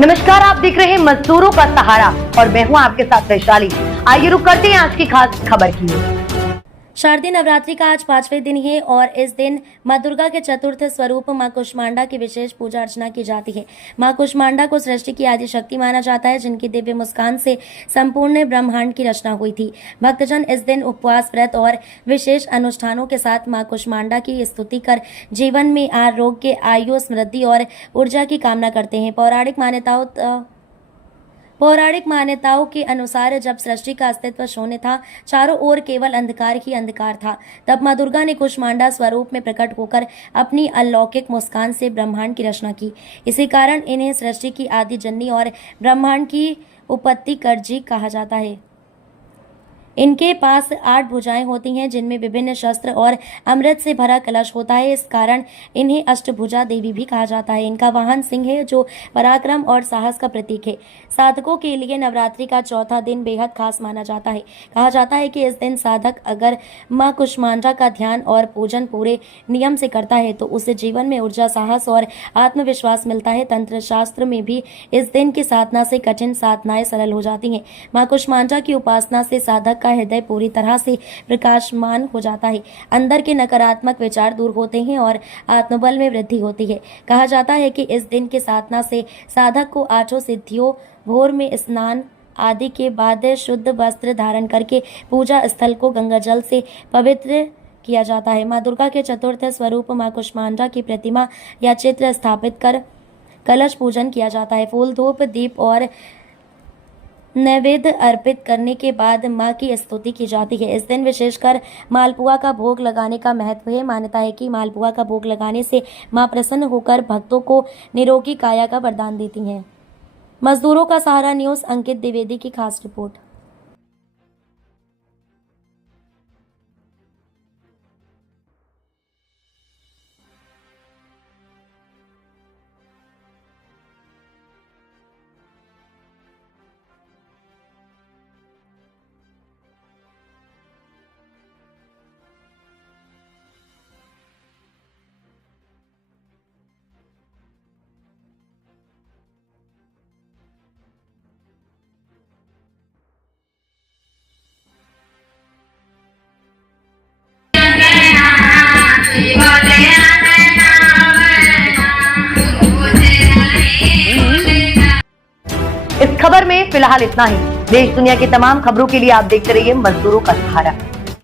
नमस्कार, आप देख रहे हैं मजदूरों का सहारा और मैं हूं आपके साथ वैशाली। आइए रुक करते हैं आज की खास खबर की ओर। शारदीय नवरात्रि का आज 5वें दिन है और इस दिन मां दुर्गा के चतुर्थ स्वरूप मां कुष्मांडा की विशेष पूजा अर्चना की जाती है। मां कुष्मांडा को सृष्टि की आदि शक्ति माना जाता है, जिनकी दिव्य मुस्कान से संपूर्ण ब्रह्मांड की रचना हुई थी। भक्तजन इस दिन उपवास, व्रत और विशेष अनुष्ठानों के साथ मां कुष्मांडा की स्तुति कर जीवन में आरोग्य, आयु, समृद्धि और ऊर्जा की कामना करते हैं। पौराणिक मान्यताओं के अनुसार जब सृष्टि का अस्तित्व शून्य था, चारों ओर केवल अंधकार ही अंधकार था, तब मां दुर्गा ने कुष्मांडा स्वरूप में प्रकट होकर अपनी अलौकिक मुस्कान से ब्रह्मांड की रचना की। इसी कारण इन्हें सृष्टि की आदि जननी और ब्रह्मांड की उत्पत्ति करजी कहा जाता है। इनके पास 8 भुजाएं होती हैं, जिनमें विभिन्न शस्त्र और अमृत से भरा कलश होता है। इस कारण इन्हें अष्टभुजा देवी भी कहा जाता है। इनका वाहन सिंह है, जो पराक्रम और साहस का प्रतीक है। साधकों के लिए नवरात्रि का चौथा दिन बेहद खास माना जाता है। कहा जाता है कि इस दिन साधक अगर मां कुष्मांडा का ध्यान और पूजन पूरे नियम से करता है तो उसे जीवन में ऊर्जा, साहस और आत्मविश्वास मिलता है। तंत्र शास्त्र में भी इस दिन की साधना से कठिन साधनाएं सरल हो जाती हैं। मां कुष्मांडा की उपासना से साधक हृदय पूरी तरह से प्रकाशमान हो जाता है, अंदर के नकारात्मक विचार दूर होते हैं और आत्मबल में वृद्धि होती है। कहा जाता है कि इस दिन की साधना से साधक को 8 सिद्धियों, भोर में स्नान आदि के बाद शुद्ध वस्त्र धारण करके पूजा स्थल को गंगा जल से पवित्र किया जाता है। मां दुर्गा के चतुर्थ स्वरूप मां कुष्मांडा की प्रतिमा या चित्र स्थापित कर कलश पूजन किया जाता है। फूल, धूप, दीप और नैवेद्य अर्पित करने के बाद मां की स्तुति की जाती है। इस दिन विशेषकर मालपुआ का भोग लगाने का महत्व है। मान्यता है कि मालपुआ का भोग लगाने से मां प्रसन्न होकर भक्तों को निरोगी काया का वरदान देती हैं। मजदूरों का सहारा न्यूज़ अंकित द्विवेदी की खास रिपोर्ट। इस खबर में फिलहाल इतना ही। देश दुनिया की तमाम खबरों के लिए आप देखते रहिए मजदूरों का सहारा।